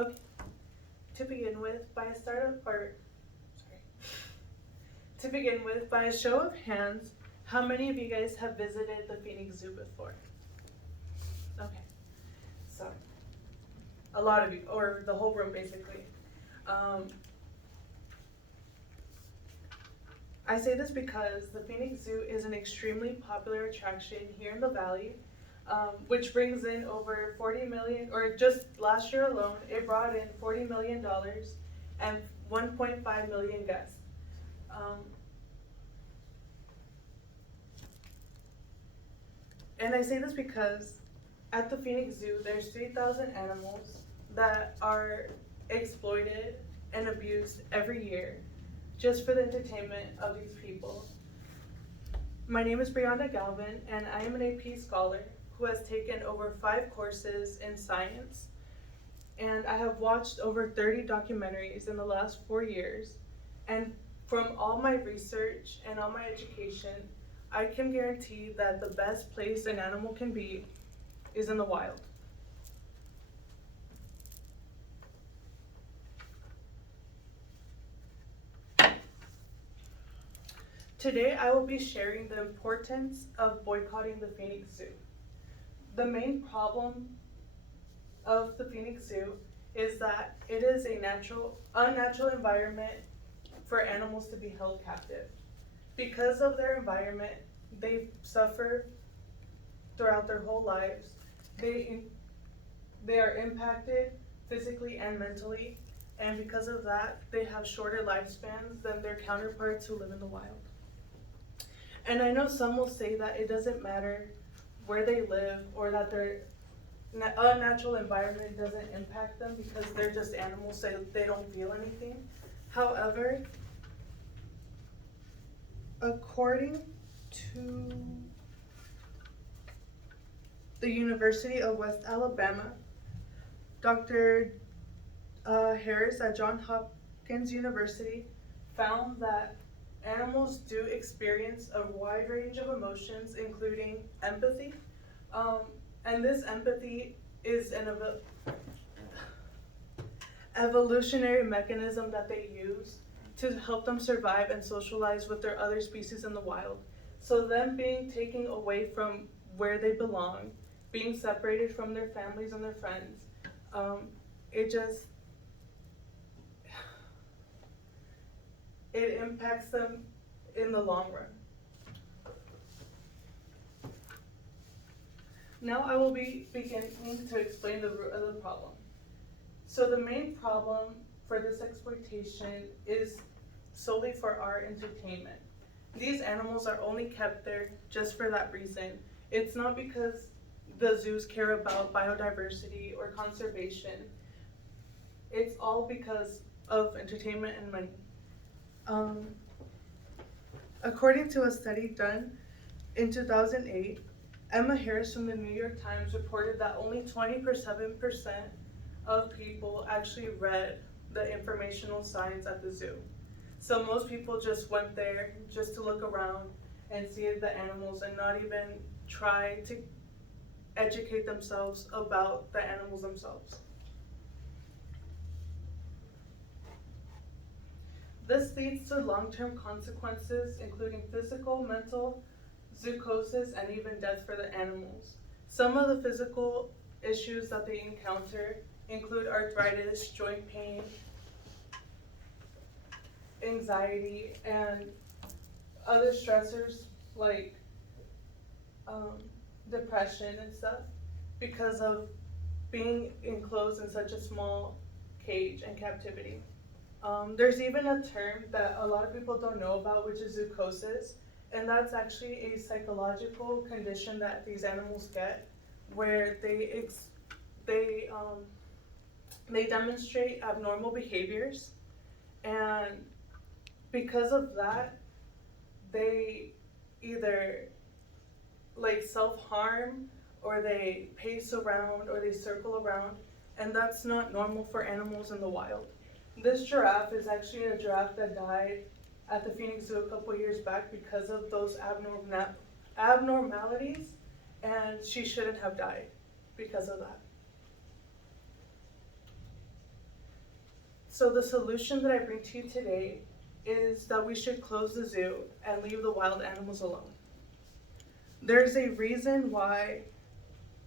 Okay. To begin with, by a startup or sorry. To begin with, by a show of hands, how many of you guys have visited the Phoenix Zoo before? Okay. So, a lot of you, or the whole room basically. Um, I say this because the Phoenix Zoo is an extremely popular attraction here in the Valley, which brings in over 40 million, or just last year alone, it brought in $40 million and 1.5 million guests. Um, and I say this because at the Phoenix Zoo, there's 3,000 animals that are exploited and abused every year just for the entertainment of these people. My name is Brianna Galvin, and I am an AP scholar who has taken over 5 courses in science, and I have watched over 30 documentaries in the last 4 years. And from all my research and all my education, I can guarantee that the best place an animal can be is in the wild. Today, I will be sharing the importance of boycotting the Phoenix Zoo. The main problem of the Phoenix Zoo is that it is a unnatural environment for animals to be held captive. Because of their environment, they suffer throughout their whole lives. They are impacted physically and mentally, and because of that, they have shorter lifespans than their counterparts who live in the wild. And I know some will say that it doesn't matter where they live or that their unnatural environment doesn't impact them because they're just animals, so they don't feel anything. However, according to the University of West Alabama, Dr. Harris at Johns Hopkins University found that animals do experience a wide range of emotions, including empathy. And this empathy is an evolutionary mechanism that they use to help them survive and socialize with their other species in the wild. So them being taken away from where they belong, being separated from their families and their friends, it just it impacts them in the long run. Now I will be beginning to explain the root of the problem. So the main problem for this exploitation is solely for our entertainment. These animals are only kept there just for that reason. It's not because the zoos care about biodiversity or conservation. It's all because of entertainment and money. According to a study done in 2008, Emma Harris from the New York Times reported that only 27% of people actually read the informational signs at the zoo. So most people just went there just to look around and see the animals and not even try to educate themselves about the animals themselves. This leads to long-term consequences, including physical, mental, zoochosis, and even death for the animals. Some of the physical issues that they encounter include arthritis, joint pain, anxiety, and other stressors like depression and stuff because of being enclosed in such a small cage and captivity. There's even a term that a lot of people don't know about, which is zoochosis, and that's actually a psychological condition that these animals get, where they demonstrate abnormal behaviors, and because of that, they either like self-harm or they pace around or they circle around, and that's not normal for animals in the wild. This giraffe is actually a giraffe that died at the Phoenix Zoo a couple years back because of those abnormalities, and she shouldn't have died because of that. So the solution that I bring to you today is that we should close the zoo and leave the wild animals alone. There's a reason why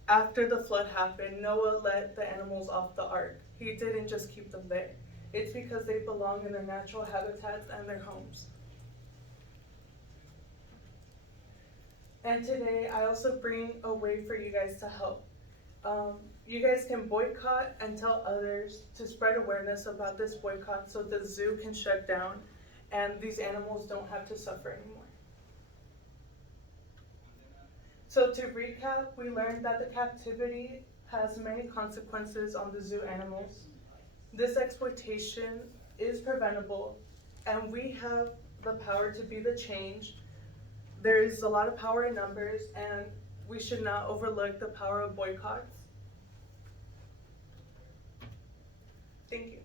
after the flood happened, Noah let the animals off the ark. He didn't just keep them there. It's because they belong in their natural habitats and their homes. And today I also bring a way for you guys to help. You guys can boycott and tell others to spread awareness about this boycott so the zoo can shut down and these animals don't have to suffer anymore. So to recap, we learned that the captivity has many consequences on the zoo animals. This exploitation is preventable, and we have the power to be the change. There is a lot of power in numbers, and we should not overlook the power of boycotts. Thank you.